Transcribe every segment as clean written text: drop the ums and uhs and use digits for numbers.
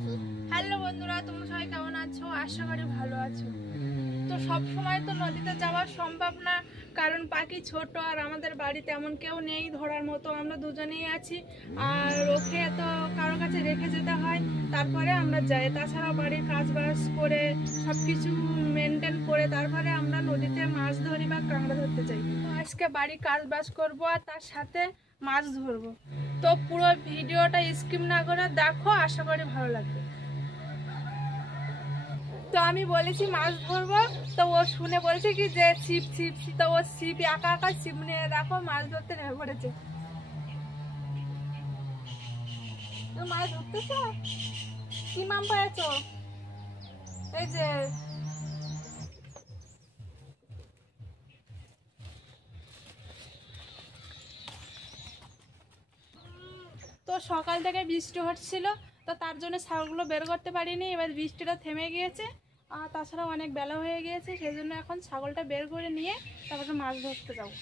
হ্যালো বন্ধুরা, তোমরা সবাই কেমন আছো? আশা করি ভালো আছো। তো সব সময় তো নদীতে যাওয়া সম্ভব না, কারণ পাখি ছোট আর আমাদের বাড়িতে এমন কেউ নেই ধরার মতো। আমরা দুজনেই আছি, আর ওকে তো কারোর কাছে রেখে যেতে হয়, তারপরে আমরা যাই। তাছাড়া বাড়ির কাজ বাজ করে সব কিছু মেনটেন করে তারপরে আমরা নদীতে মাছ ধরি বা কাঁকড়া ধরতে যাই। তো আজকে বাড়ির কাজ বাজ করবো আর তার সাথে মাছ ধরবো। তো পুরো ভিডিওটা স্কিপ না করে দেখো, আশা করি ভালো লাগবে। তো আমি বলেছি মাছ ধরবো, তো ও শুনে বলছে কি যে ছিপ ছিপ, তো ও ছিপ একা একা ছিপ নিয়ে দেখো মাছ ধরতে নেমে পড়েছে। তো মাছ ধরতেছো? কি মাম পেয়েছো? এই যে তো সকাল থেকে বৃষ্টি হচ্ছিল, তো তার জন্য ছাগলগুলো বের করতে পারিনি। এবার বৃষ্টিটা থেমে গিয়েছে, আর তাছাড়া অনেক বেলা হয়ে গিয়েছে, সেই জন্য এখন ছাগলটা বের করে নিয়ে তারপরে মাছ ধরতে যাবো।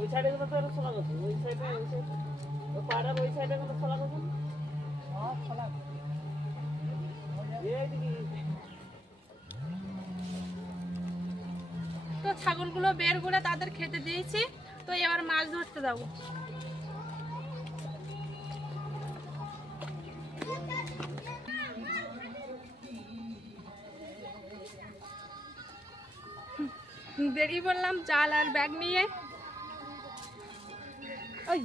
ওই সাইডে গুলো তো খোলা গেছে, ওই সাইডে ওই পাড়ার ওই সাইডে গুলো খোলা গেছে। তো ছাগলগুলো বের করে তাদের খেতে দিয়েছি, তো এবার মাছ ধরতে যাবো। বেরিয়ে পড়লাম জাল আর ব্যাগ নিয়ে। ওই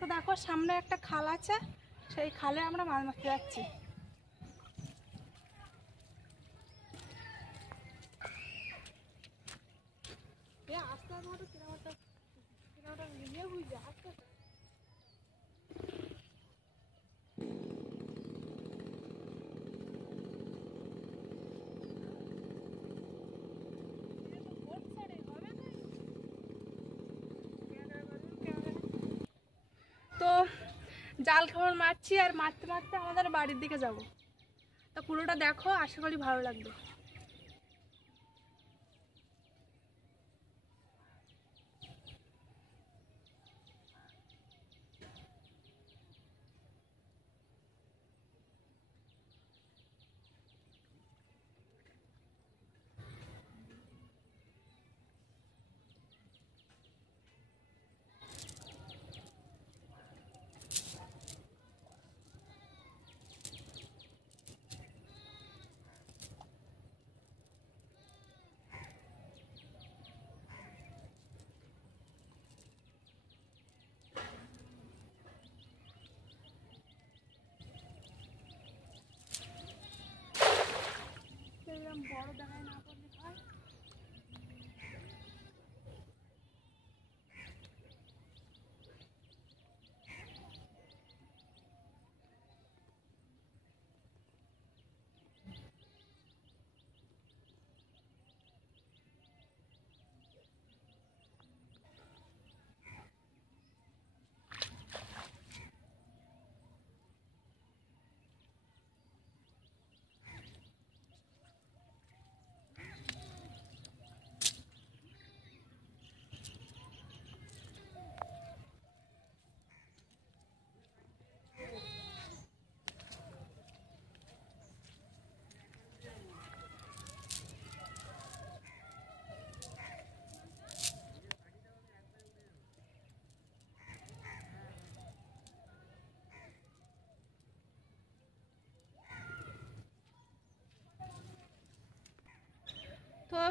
তো দেখো সামনে একটা খাল আছে, সেই খালে আমরা মাছ মারতে যাচ্ছি। তো জাল খাবার মারছি, আর মারতে মারতে আমাদের বাড়ির দিকে যাব। তো পুরোটা দেখো, আশা করি ভালো লাগবে। বড় দেখায় না পড়লে হয়।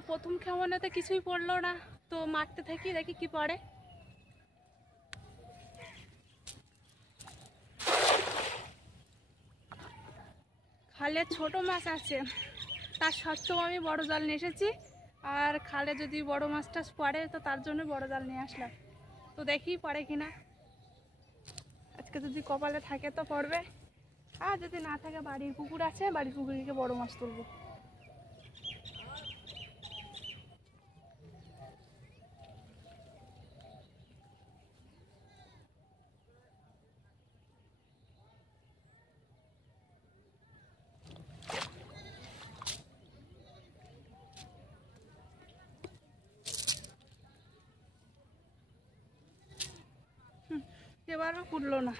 প্রথম খেমনেতে কিছুই পড়লো না, তো মারতে থাকি, দেখি কি পড়ে। খালে ছোট মাছ আছে, তার সত্ত্বেও আমি বড় জাল নিয়ে এসেছি। আর খালে যদি বড় মাছ টাছ পড়ে তো তার জন্য বড় জাল নিয়ে আসলাম। তো দেখি পড়ে কিনা, আজকে যদি কপালে থাকে তো পড়বে, আর যদি না থাকে বাড়ির পুকুর আছে, বাড়ির পুকুর থেকে বড় মাছ তুলবো। এবারও ফুটলো না।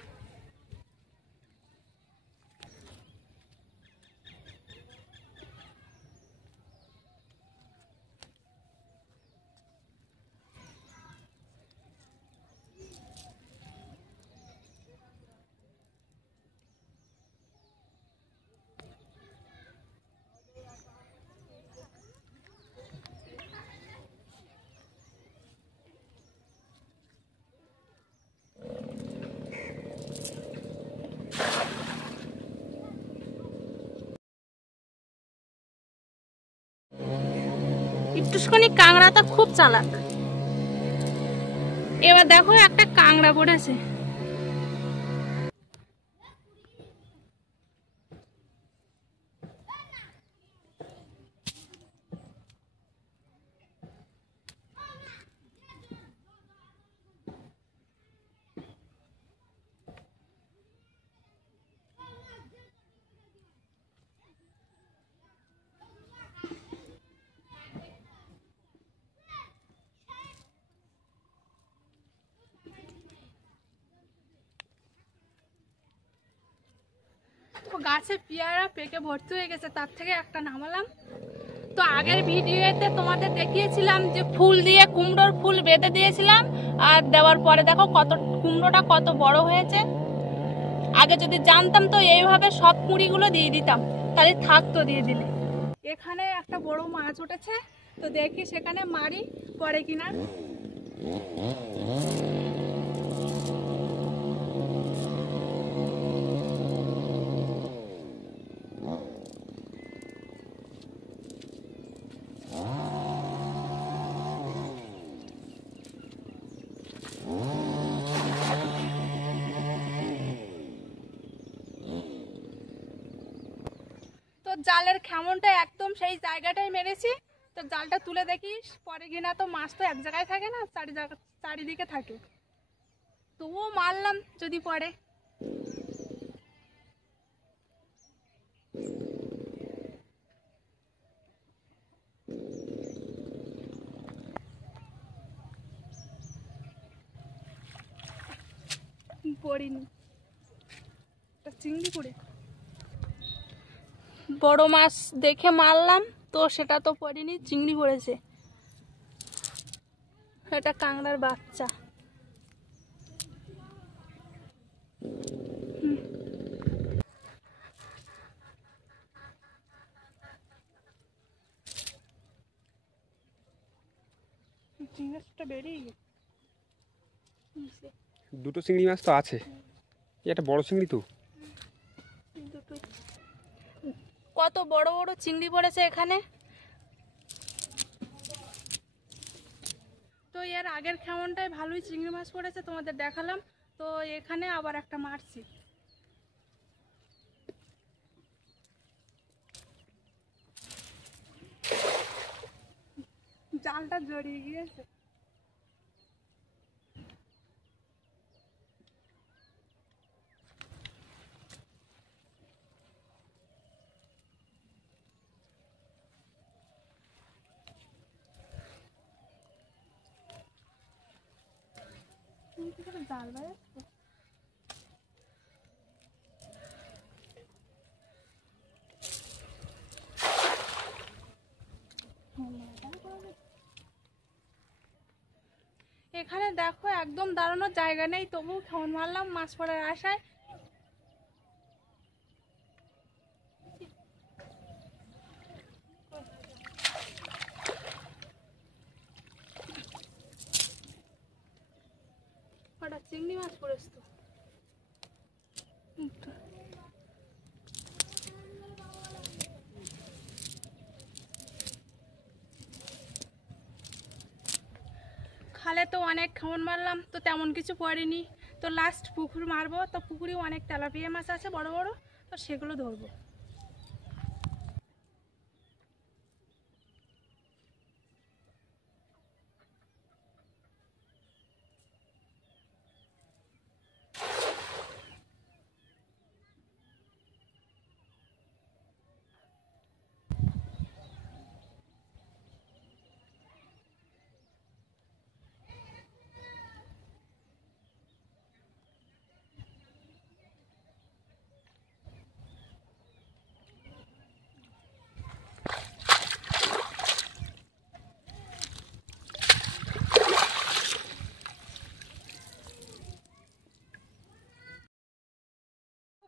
একটুখানি কাঁকড়াটা খুব চালাক। এবার দেখো একটা কাঁকড়া পড়েছে। গাছে পেয়ারা পেকে ভর্তি হয়ে গেছে, তার থেকে একটা নামালাম। তো আগের ভিডিওতে তোমাদের দেখিয়েছিলাম যে ফুল দিয়ে কুমড়োর ফুল বেঁধে দিয়েছিলাম, আর দেওয়ার পরে দেখো কত কুমড়োটা কত বড় হয়েছে। আগে যদি জানতাম তো এইভাবে সব কুঁড়িগুলো দিয়ে দিতাম, তাহলে থাকতো দিয়ে দিলে। এখানে একটা বড় মাছ উঠেছে, তো দেখি সেখানে মারি পড়ে কিনা। জালের খেমনটা একদম সেই জায়গাটাই মেরেছি। তো জালটা তুলে দেখিস পরে কিনা, তো মাছ তো এক জায়গায় থাকে না, চারিদিকে থাকে। তবুও মারলাম যদি পড়ে। পড়িনি, চিংড়ি পড়ে বড় মাছ দেখে মারলাম, তো সেটা তো পড়েনি, চিংড়ি পড়েছে। এটা কাঁকড়ার বাচ্চা। চিংড়িটা বেরিয়ে গেছে। দুটো চিংড়ি মাছ তো আছে, এটা বড় চিংড়ি তো। কত বড় বড় চিংড়ি পড়েছে এখানে। তো এর আগের খেমনটায় ভালোই চিংড়ি মাছ পড়েছে, তোমাদের দেখালাম। তো এখানে আবার একটা মারছি। জালটা জড়িয়ে গিয়েছে। জাল ভাই এখানে দেখো একদম দাঁড়ানোর জায়গা নেই, তবু খেমন মারলাম মাছ পড়ার আশায়। কটা চিংড়ি মাছ পড়েছে তো। খালে তো অনেক খাওয়ান মারলাম, তো তেমন কিছু পড়েনি। তো লাস্ট পুকুর মারবো, তো পুকুরেও অনেক তেলাপিয়া মাছ আছে বড় বড়, তো সেগুলো ধরবো।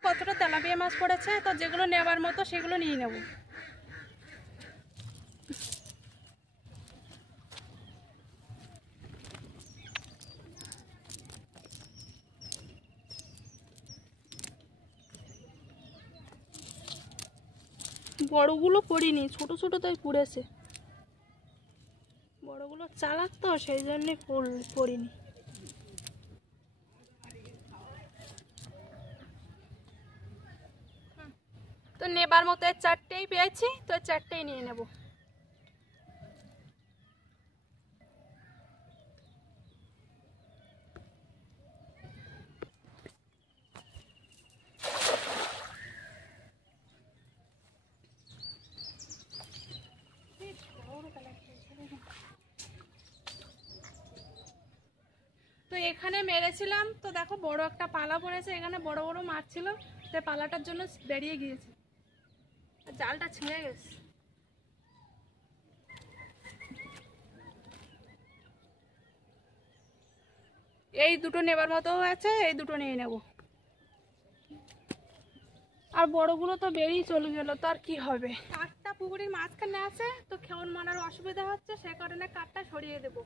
কতটা তেলাপিয়া মাছ পড়েছে, তো যেগুলো নেবার মতো সেগুলো নিয়ে নেব। বড়গুলো পড়িনি, ছোট ছোট তাই পড়েছে। বড়গুলো চালাক তো, সেই জন্যে পড়িনি। তো নেবার মতো এর 4টেই পেয়েছি, তো 4টেই নিয়ে নেব। তো এখানে মেরেছিলাম, তো দেখো বড় একটা পালা পড়েছে, এখানে বড় বড় মাছ ছিল, তো পালাটার জন্য বেরিয়ে গিয়েছে, জালটা ছিঁড়ে গেছে। এই দুটো নেবার মতো আছে, এই দুটো নিয়ে নেব। আর বড়গুলো তো বেরিয়ে চলে গেল, তো আর কি হবে। কাঠটা পুকুরের মাঝখানে আছে, তো খেউন মারার অসুবিধা হচ্ছে, সে কারণে কাঠটা সরিয়ে দেবো।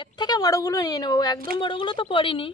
এর থেকে বড়গুলো নিয়ে নেবো, একদম বড়গুলো তো পড়িনি।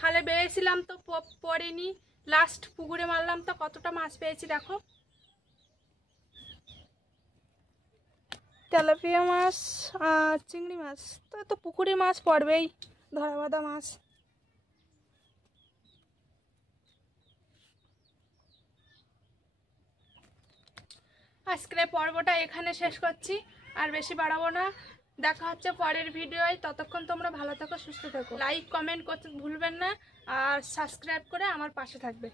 খালে বেরিয়েছিলাম তো পড়েনি, লাস্ট পুকুরে মারলাম, তো কতটা মাছ পেয়েছি দেখো। তেলাপিয়া মাছ আর চিংড়ি মাছ, তো তো পুকুরে মাছ পড়বেই, ধরা বাঁধা মাছ। আজকের পর্বটা এখানে শেষ করছি, আর বেশি বাড়াবো না। দেখা হচ্ছে পরের ভিডিওয়, ততক্ষণ তোমরা ভালো থাকো, সুস্থ থাকো। লাইক কমেন্ট করতে ভুলবেন না, আর সাবস্ক্রাইব করে আমার পাশে থাকবে।